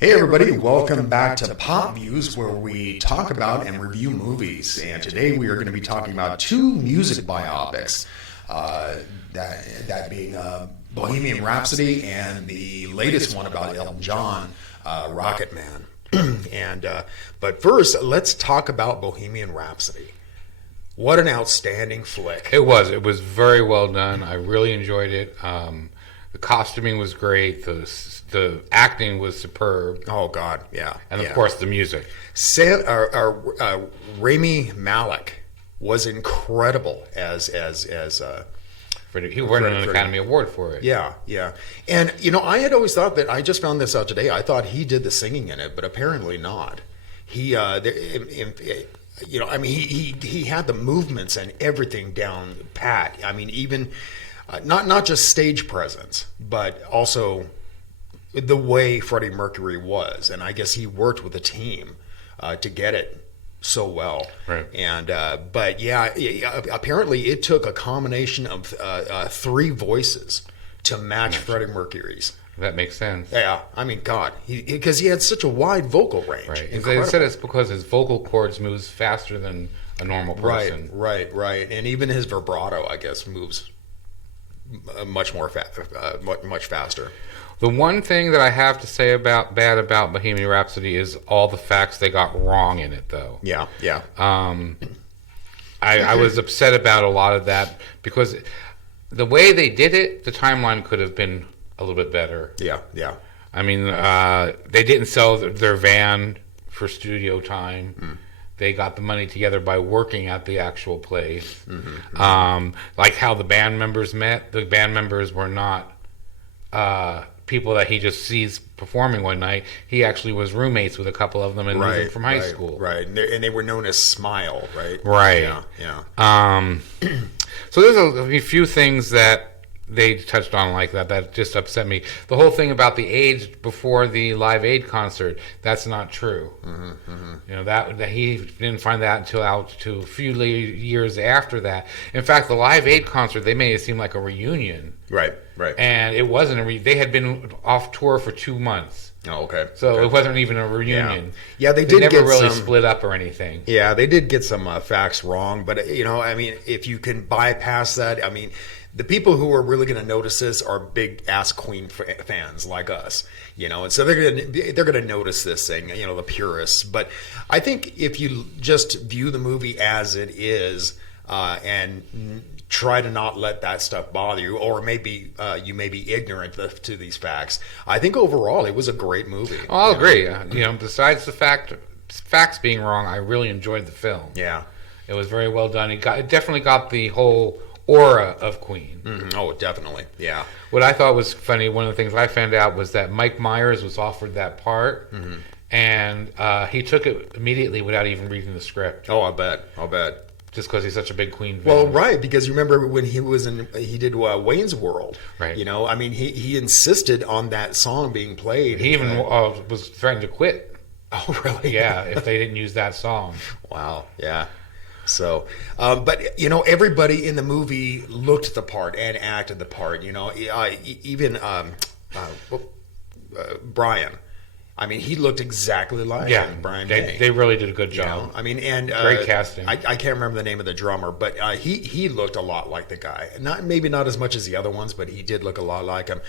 Hey everybody, welcome back to Pop Views, where we talk about and review movies. And today we are going to be talking about two music biopics, that being Bohemian Rhapsody and the latest one about Elton John, Rocketman. But first, let's talk about Bohemian Rhapsody. What an outstanding flick. It was very well done. I really enjoyed it. The costuming was great. The acting was superb. Oh God, yeah. And of course the music. Rami Malek was incredible as he won an Academy Award for it. Yeah. And I had always thought that, I just found this out today, I thought he did the singing in it, but apparently not. He had the movements and everything down pat. I mean, even not just stage presence, but also the way Freddie Mercury was. And I guess he worked with a team to get it so well. Right. And apparently it took a combination of three voices to match Freddie Mercury's. That makes sense. Yeah, I mean, God, because he had such a wide vocal range. Right. They said it's because his vocal cords moves faster than a normal person. Right. And even his vibrato, I guess, moves much faster. The one thing that I have to say about Bohemian Rhapsody is all the facts they got wrong in it, though. Yeah. I was upset about a lot of that because the way they did it, the timeline could have been a little bit better. Yeah. I mean, they didn't sell their van for studio time. They got the money together by working at the actual place. Like how the band members met. The band members were not people that he just sees performing one night. He actually was roommates with a couple of them and knew them from high school. Right, and they were known as Smile, right? Right. Yeah. So there's a few things that they touched on like that just upset me. The whole thing about the age before the Live Aid concert, that's not true. That he didn't find that until out to a few years after that. In fact, the Live Aid concert, they made it seem like a reunion. Right. And it wasn't they had been off tour for 2 months. Oh, okay. So it wasn't even a reunion. Yeah, they never get really split up or anything. Yeah, they did get some facts wrong, but I mean, if you can bypass that, I mean, the people who are really going to notice this are big ass Queen fans like us, and so they're going to notice this thing, the purists. But I think if you just view the movie as it is and try to not let that stuff bother you, or maybe you may be ignorant to these facts, I think overall it was a great movie. Oh, I'll agree. Besides the facts being wrong, I really enjoyed the film. Yeah, it was very well done. It definitely got the whole aura of Queen. Oh, definitely. Yeah. What I thought was funny, one of the things I found out was that Mike Myers was offered that part, and he took it immediately without even reading the script. Oh, I'll bet. Just because he's such a big Queen fan. Well, right, because you remember when he did Wayne's World. Right. I mean, he insisted on that song being played. He even was threatened to quit. Oh, really? Yeah, if they didn't use that song. Wow. Yeah. So, but everybody in the movie looked the part and acted the part. Even Brian. I mean, he looked exactly like Brian May. They really did a good job. I mean, and great casting. I can't remember the name of the drummer, but he looked a lot like the guy. Maybe not as much as the other ones, but he did look a lot like him.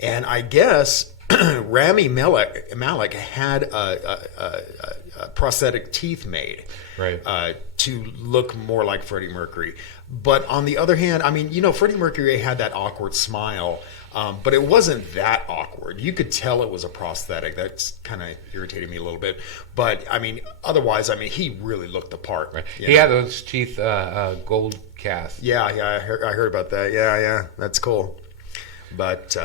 And I guess Rami Malek had a prosthetic teeth made, right, to look more like Freddie Mercury. But on the other hand, I mean, Freddie Mercury had that awkward smile, but it wasn't that awkward. You could tell it was a prosthetic. That's kind of irritated me a little bit. But I mean, otherwise, I mean, he really looked the part. Right. He had those teeth gold cast. Yeah, I heard about that. Yeah, that's cool. But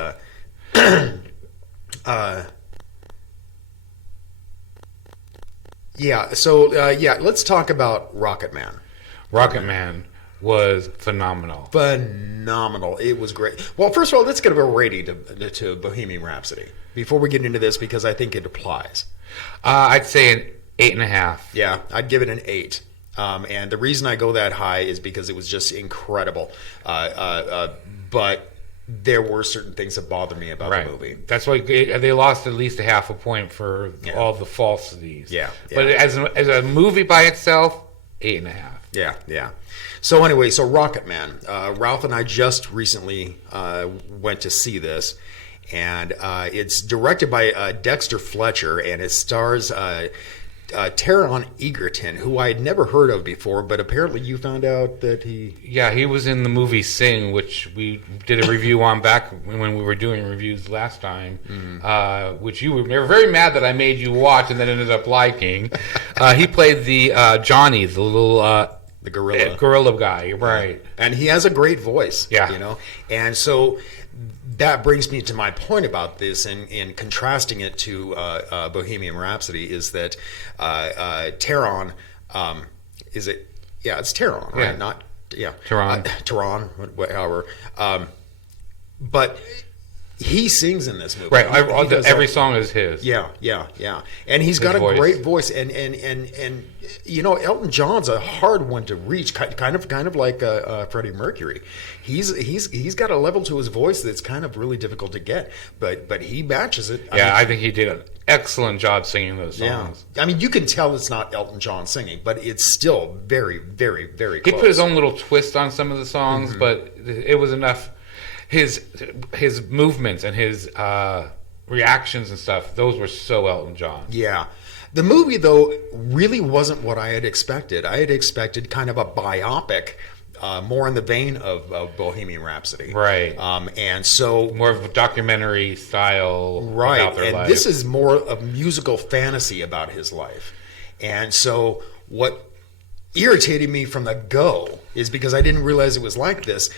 let's talk about Rocketman. Rocketman was phenomenal. It was great. Well, first of all, let's give a rating to Bohemian Rhapsody before we get into this, because I think it applies. I'd say an 8.5. Yeah, I'd give it an 8. And the reason I go that high is because it was just incredible. But there were certain things that bothered me about the movie. That's why they lost at least a half a point for all the falsities. Yeah. But as a movie by itself, 8.5. Yeah. So anyway, Rocketman. Ralph and I just recently went to see this, and it's directed by Dexter Fletcher, and it stars Taron Egerton, who I had never heard of before, but apparently you found out that he... Yeah, he was in the movie Sing, which we did a review on back when we were doing reviews last time, which you were very mad that I made you watch and then ended up liking. He played the Johnny, the little... the gorilla. Gorilla guy, right. And he has a great voice, yeah. you know? And so... that brings me to my point about this, and contrasting it to Bohemian Rhapsody, is that Taron, is it? Yeah, it's Taron, right? Yeah. Not Taron. Taron, however. But he sings in this movie. Right, every that. song is his. Yeah. And he's got a great voice, and you know, Elton John's a hard one to reach, kind of like Freddie Mercury. He's got a level to his voice that's kind of really difficult to get, but he matches it. I think he did an excellent job singing those songs. Yeah. I mean, you can tell it's not Elton John singing, but it's still very, very, very close. He put his own little twist on some of the songs, but it was enough. His movements and his reactions and stuff, those were so Elton John. Yeah. The movie, though, really wasn't what I had expected. I had expected kind of a biopic, more in the vein of Bohemian Rhapsody. Right. And so... more of a documentary style right. about their and life. This is more of musical fantasy about his life. And so what irritated me from the go is because I didn't realize it was like this.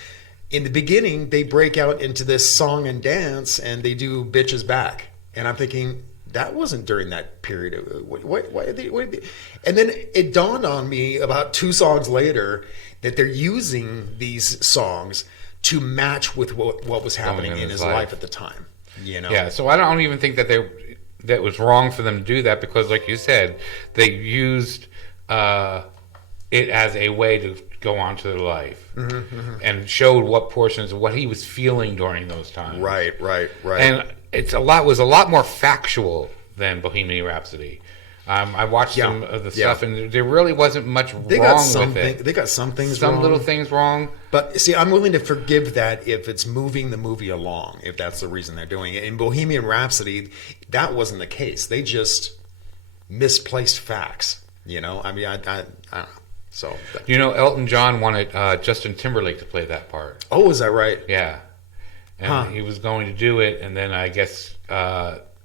In the beginning, they break out into this song and dance, and they do Bitches Back. And I'm thinking, that wasn't during that period. Why are they, and then it dawned on me about 2 songs later that they're using these songs to match with what was happening in his life at the time. You know? Yeah, so I don't even think that that was wrong for them to do that, because, like you said, they used it as a way to go on to their life and showed what portions of what he was feeling during those times. Right. And was a lot more factual than Bohemian Rhapsody. I watched some of the stuff, and there really wasn't much wrong with it. They got some things wrong. Some little things wrong. But see, I'm willing to forgive that if it's moving the movie along, if that's the reason they're doing it. In Bohemian Rhapsody, that wasn't the case. They just misplaced facts. You know, I mean, I don't know. So, you know, Elton John wanted Justin Timberlake to play that part. Oh, is that right? Yeah. And he was going to do it, and then I guess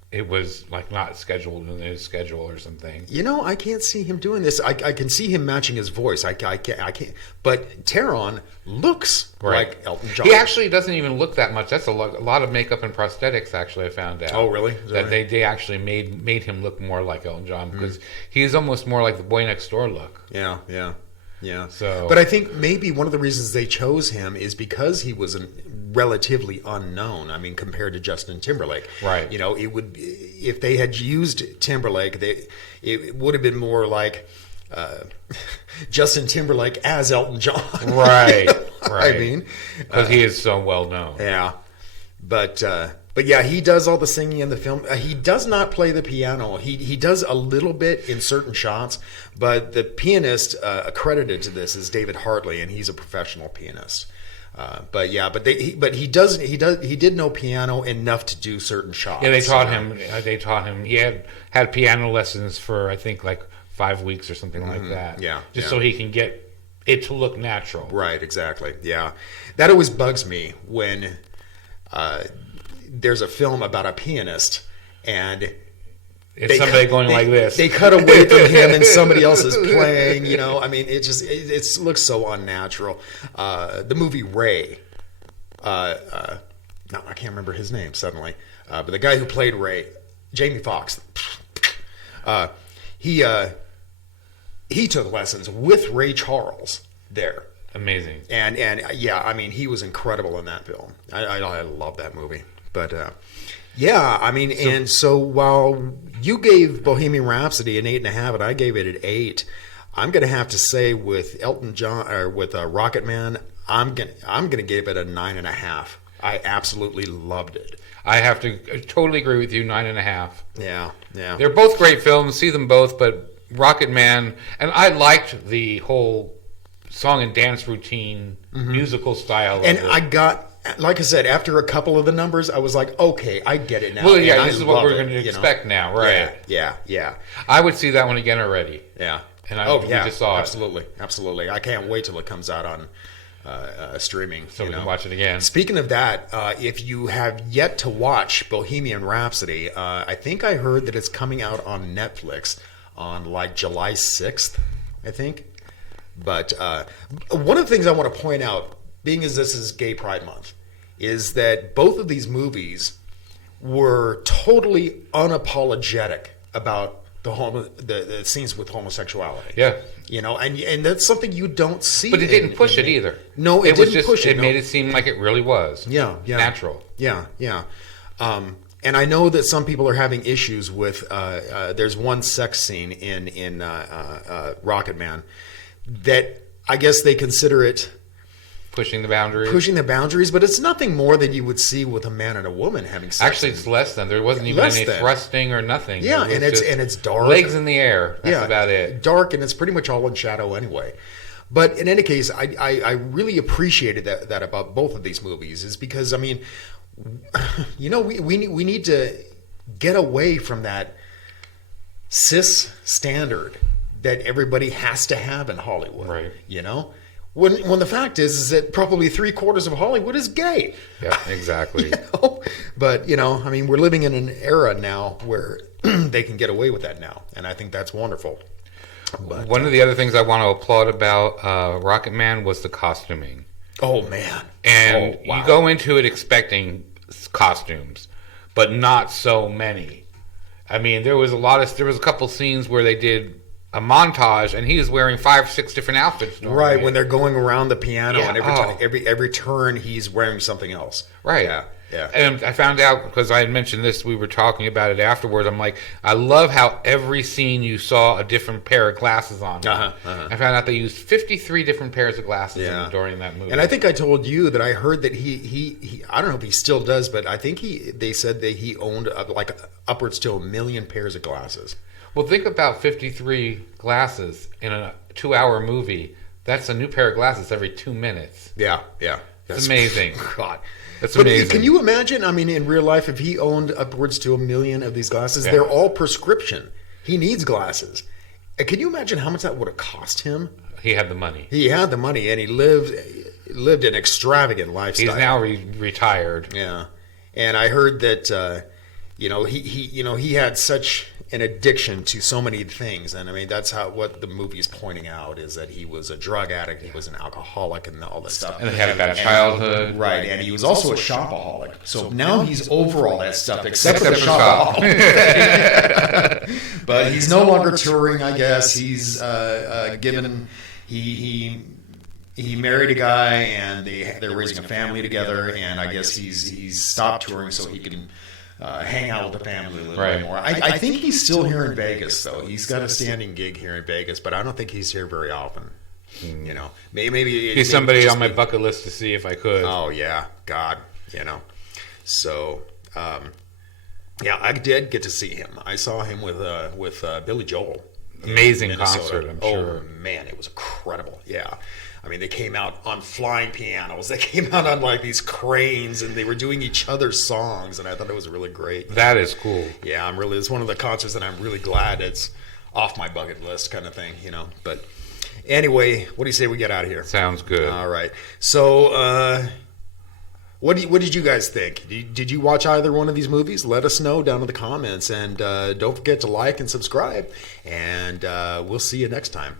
it was like not scheduled in his schedule or something. You know, I can't see him doing this. I can see him matching his voice. I can't. But Taron looks like Elton John. He actually doesn't even look that much. That's a lot of makeup and prosthetics, actually, I found out. Oh, really? That right? they actually made him look more like Elton John, because he's almost more like the Boy Next Door look. Yeah. So, but I think maybe one of the reasons they chose him is because he was relatively unknown. I mean, compared to Justin Timberlake, right? You know, it would, if they had used Timberlake, it would have been more like Justin Timberlake as Elton John, right? You know? Right. I mean, because he is so well known. Yeah, but yeah, he does all the singing in the film. He does not play the piano. He does a little bit in certain shots, but the pianist accredited to this is David Hartley, and he's a professional pianist. But he did know piano enough to do certain shots. Yeah, they taught him. He had piano lessons for, I think, like 5 weeks or something like that. Yeah, so he can get it to look natural. Right, exactly. Yeah, that always bugs me when there's a film about a pianist and it's somebody going like this. They cut away from him and somebody else is playing. You know, I mean, it looks so unnatural. The movie Ray. No, I can't remember his name suddenly. But the guy who played Ray, Jamie Foxx. He took lessons with Ray Charles there. Amazing. And yeah, I mean, he was incredible in that film. I love that movie. But yeah, I mean, so while you gave Bohemian Rhapsody an 8.5, and I gave it an 8, I'm gonna have to say with Elton John or with Rocketman, I'm gonna give it a 9.5. I absolutely loved it. I have to totally agree with you. 9.5. Yeah, yeah. They're both great films. See them both, but Rocketman, and I liked the whole song and dance routine musical style. And of it. I got, like I said, after a couple of the numbers, I was like, okay, I get it now. Well, yeah, And this I is what love we're it, going to expect now, right? Yeah. I would see that one again already. Yeah. And we yeah, just saw absolutely. I can't wait till it comes out on streaming. So we can watch it again. Speaking of that, if you have yet to watch Bohemian Rhapsody, I think I heard that it's coming out on Netflix on like July 6th, I think. But one of the things I want to point out, being as this is Gay Pride Month, is that both of these movies were totally unapologetic about the scenes with homosexuality. Yeah. You know, and that's something you don't see. But it didn't push it either. No, it didn't push it. It made it seem like it really was. Yeah. Natural. Yeah. And I know that some people are having issues with. There's one sex scene in Rocketman that I guess they consider it pushing the boundaries, but it's nothing more than you would see with a man and a woman having sex. Actually, it's less than. There wasn't even any thrusting or nothing. Yeah, and it's dark. Legs in the air. That's about it. Dark, and it's pretty much all in shadow anyway. But in any case, I really appreciated that about both of these movies, is because, I mean, you know, we need to get away from that cis standard that everybody has to have in Hollywood. Right. You know? When the fact is that probably 3/4 of Hollywood is gay. Yeah, exactly. You know? But, you know, I mean, we're living in an era now where they can get away with that now, and I think that's wonderful. But, one of the other things I want to applaud about Rocketman was the costuming. Oh, man. And wow. you go into it expecting costumes, but not so many. I mean, there was a couple scenes where they did a montage, and he was wearing 5-6 different outfits. Right, when they're going around the piano, yeah. and every turn he's wearing something else. Right. Yeah. And I found out, because I had mentioned this, we were talking about it afterwards. I'm like, I love how every scene you saw a different pair of glasses on. I found out they used 53 different pairs of glasses during that movie. And I think I told you that I heard that he I don't know if he still does, but I think they said that he owned like upwards to 1 million pairs of glasses. Well, think about 53 glasses in a 2-hour movie. That's a new pair of glasses every 2 minutes. Yeah. That's amazing. God. That's amazing. Can you imagine, I mean, in real life, if he owned upwards to 1 million of these glasses, they're all prescription. He needs glasses. Can you imagine how much that would have cost him? He had the money. He had the money, and he lived an extravagant lifestyle. He's now retired. Yeah. And I heard that, he had such an addiction to so many things, and I mean that's what the movie's pointing out, is that he was a drug addict, he was an alcoholic, and all this stuff. And he had a bad childhood, right? And he was also a shopaholic. So now he's over all that stuff, except for the shopaholic. But he's no longer touring. I guess he's given he married a guy, and they're raising a family together, and I guess he's stopped touring so he can hang out with the family a little bit more. I think he's still here in Vegas, though. He's got a standing gig here in Vegas, but I don't think he's here very often. You know, maybe he's somebody on my bucket list to see if I could. Oh yeah, God, you know. So, I did get to see him. I saw him with Billy Joel. Amazing concert, I'm sure. Oh man, it was incredible. Yeah. I mean, they came out on flying pianos. They came out on like these cranes, and they were doing each other's songs, and I thought it was really great. That is cool. Yeah, it's one of the concerts that I'm really glad it's off my bucket list kind of thing, you know. But anyway, what do you say we get out of here? Sounds good. All right. So, what did you guys think? Did you watch either one of these movies? Let us know down in the comments, and don't forget to like and subscribe, and we'll see you next time.